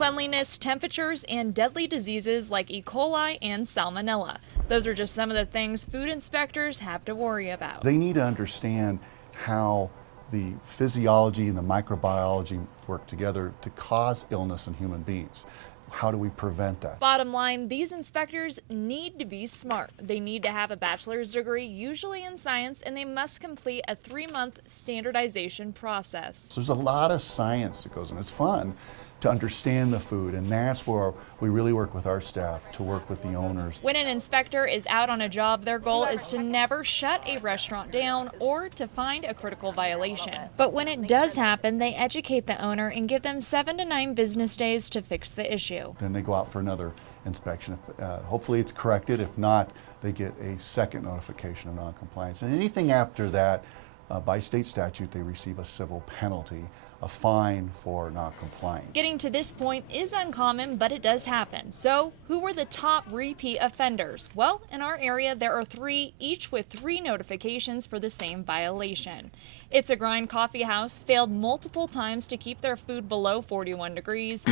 cleanliness, temperatures, and deadly diseases like E. coli and salmonella. Those are just some of the things food inspectors have to worry about. They need to understand how the physiology and the microbiology work together to cause illness in human beings. How do we prevent that? Bottom line, these inspectors need to be smart. They need to have a bachelor's degree, usually in science, and they must complete a 3-month standardization process. So there's a lot of science that goes in. It's fun to understand the food, and that's where we really work with our staff to work with the owners. When an inspector is out on a job, their goal is to never shut a restaurant down or to find a critical violation. But when it does happen, they educate the owner and give them 7 to 9 business days to fix the issue. Then they go out for another inspection. Hopefully it's corrected. If not, they get a second notification of noncompliance. And anything after that, by state statute, they receive a civil penalty, a fine for not complying. Getting to this point is uncommon, but it does happen. So, who were the top repeat offenders? Well, in our area, there are 3, each with 3 notifications for the same violation. It's a Grind Coffee House failed multiple times to keep their food below 41 degrees.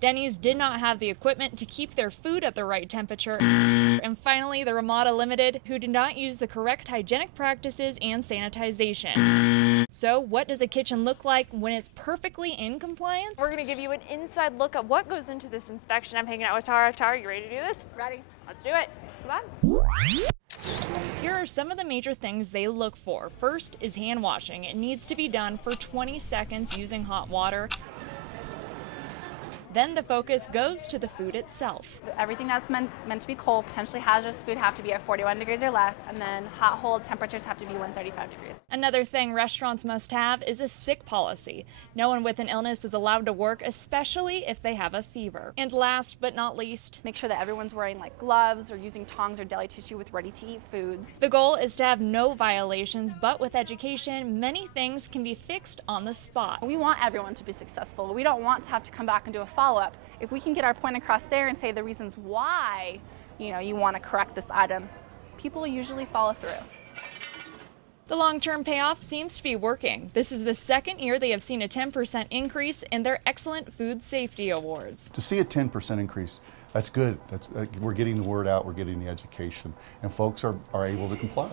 Denny's did not have the equipment to keep their food at the right temperature. And finally, the Ramada Limited, who did not use the correct hygienic practices and sanitization. So, what does a kitchen look like when it's perfectly in compliance? We're going to give you an inside look at what goes into this inspection. I'm hanging out with Tara. Tara, you ready to do this? Ready. Let's do it. Come on. Here are some of the major things they look for. First is hand washing. It needs to be done for 20 seconds using hot water. Then the focus goes to the food itself. Everything that's meant to be cold, potentially hazardous food, have to be at 41 degrees or less, and then hot hold temperatures have to be 135 degrees. Another thing restaurants must have is a sick policy. No one with an illness is allowed to work, especially if they have a fever. And last but not least, make sure that everyone's wearing like gloves or using tongs or deli tissue with ready-to-eat foods. The goal is to have no violations, but with education, many things can be fixed on the spot. We want everyone to be successful. We don't want to have to come back and do a follow-up. If we can get our point across there and say the reasons why, you want to correct this item, people usually follow through. The long-term payoff seems to be working. This is the 2nd year they have seen a 10% increase in their excellent food safety awards. To see a 10% increase, that's good. We're getting the word out, we're getting the education, and folks are able to comply.